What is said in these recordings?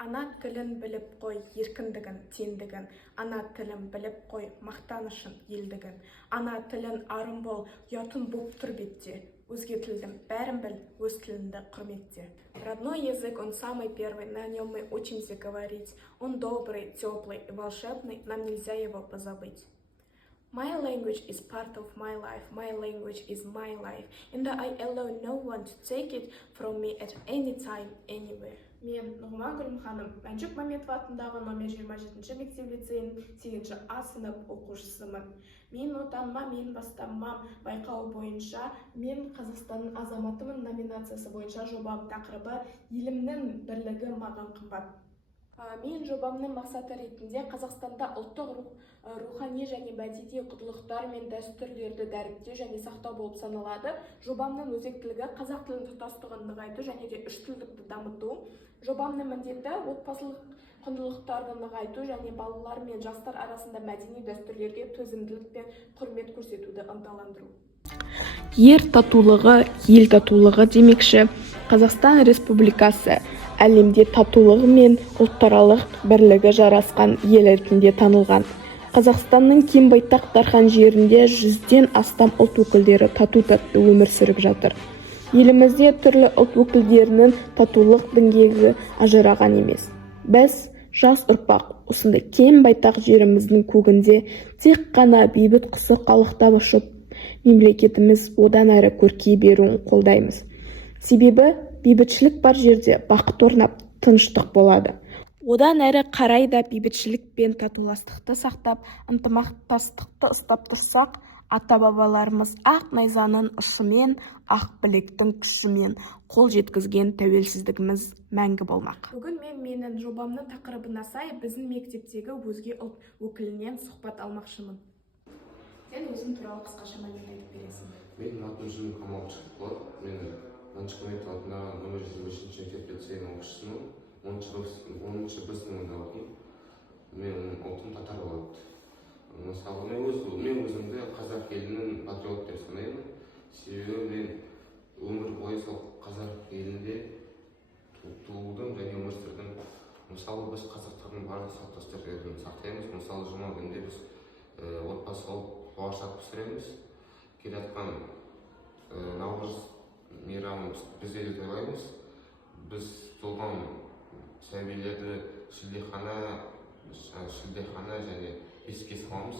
Ана тілін біліп қой еркіндігін, теңдігін, ана тілін біліп қой мақтанышын, елдігін. Ана тілін арын бол, ұятын боп тұр бетте. Өзге тілдің бәрін біл, өз тіліңді құрметте. Родной язык, он самый первый, на нем мы учимся говорить. Он добрый, теплый и волшебный, нам нельзя его позабыть. My language is part of my life. My language is my life. And I allow no one to take it from me at any time, anywhere. Мен Нұғман Гүлімханым, Мәншүк Мәметова атындағы номер 27 мектеп-лицейінің 8-ші А сынып оқушысымын. Мен отаныма, мен бастамам байқауы бойынша мен Қазақстанның азаматымын номинациясы бойынша жобам тақырыбы елімнің бірлігі маған қымбат. Мен жобамның мақсаты ретінде Қазақстанда ұлттық рухани және мәдени құндылықтар мен дәстүрлерді дәріптеу және сақтау болып саналады. Жобамның өзектілігі қазақ тілінің тұтастығын нығайту және де үш тілдікті дамыту. Жобамның міндеті отбасылық құндылықтарды нығайту және балалар мен жастар арасында мәдени дәстүрлерге төзімділік пен құрмет көрсетуді ынталандыру. Ер татулығы, ел татулығы демекші, Қазақстан Республикасы әлемде татулығы мен ұлттаралық бірлігі жарасқан ел ретінде танылған. Қазақстанның кең байтақ дархан жерінде 100-ден астам ұлт өкілдері тату-тәтті өмір сүріп жатыр. Елімізде түрлі ұлт өкілдерінің татулық діңгегі ажыраған емес. Біз, жас ұрпақ, осындай кең байтақ жеріміздің көгінде тек қана бейбіт құсы қалықтап ұшып, мемлекетіміз одан әрі көркейе беруін қолдаймыз. Себебі бейбітшілік бар жерде бақыт орнап, тыныштық болады. Одан әрі қарай да бейбітшілік пен татуластықты сақтап, ынтымақтастықты ұстап тұрсақ, ата-бабаларымыз ақ найзаның ұшымен, ақ білектің күшімен қол жеткізген тәуелсіздігіміз мәңгі болмақ. Бүгін менің жобамның тақырыбына сай біздің мектептегі өзге ұлт өкілінен сұхбат алмақшымын. Сен өзің туралы қысқаша мәлімет айтып бересің. Менің атым Жүнім Камал Шықпылат. Мен Мәншүк Мәметова атындағы номер 25-ші мектеп-лицейінің оқушысымын. 10-шы Б сыныбында оқимын. Менің ұлтым татар болады. Мысалы, мен өзімді қазақ елінің патриот деп санаймын. Себебі мен өмір бойы сол қазақ елінде туылдым және өмір сүрдім. Мысалы, біз қазақтардың барлық салт-дәстүрлерін сақтаймыз. Мысалы, жұма күнінде біз отбасы болып бауырсақ пісіреміз. Келе жатқан Наурыз мейрамын бізде де тойлаймыз. Біз туылған сәбилерді шілдехана және бесікке саламыз.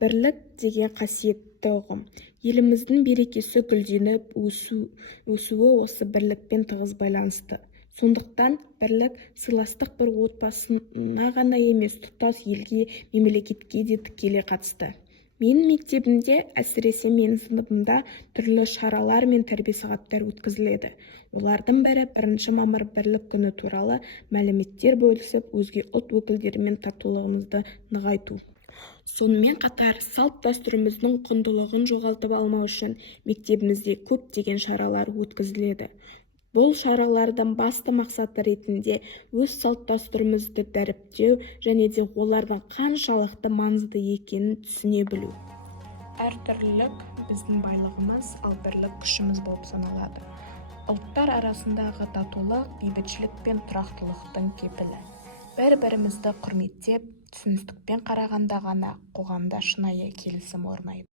Бірлік деген қасиетті ұғым. Еліміздің берекесі гүлденіп өсуі осы бірлікпен тығыз байланысты. Сондықтан бірлік сыйластық бір отбасына ғана емес, тұтас елге, мемлекетке де тікелей қатысты. Менің мектебімде, әсіресе менің сыныбымда түрлі шаралар мен тәрбие сағаттар өткізіледі. Олардың бірі 1 мамыр бірлік күні туралы мәліметтер бөлісіп, өзге ұлт өкілдерімен татулығымызды нығайту. Сонымен қатар салт-дәстүріміздің құндылығын жоғалтып алмау үшін мектебімізде көптеген шаралар өткізіледі. Бұл шаралардың басты мақсаты ретінде өз салт-дәстүрімізді дәріптеу және де олардың қаншалықты маңызды екенін түсіне білу. Әртүрлілік біздің байлығымыз, ал бірлік күшіміз болып саналады. Ұлттар арасындағы татулық, бейбітшілік пен тұрақтылықтың кепілі. Бір-бірімізді құрметтеп, түсіністікпен қарағанда ғана қоғамда шынайы келісім орнайды.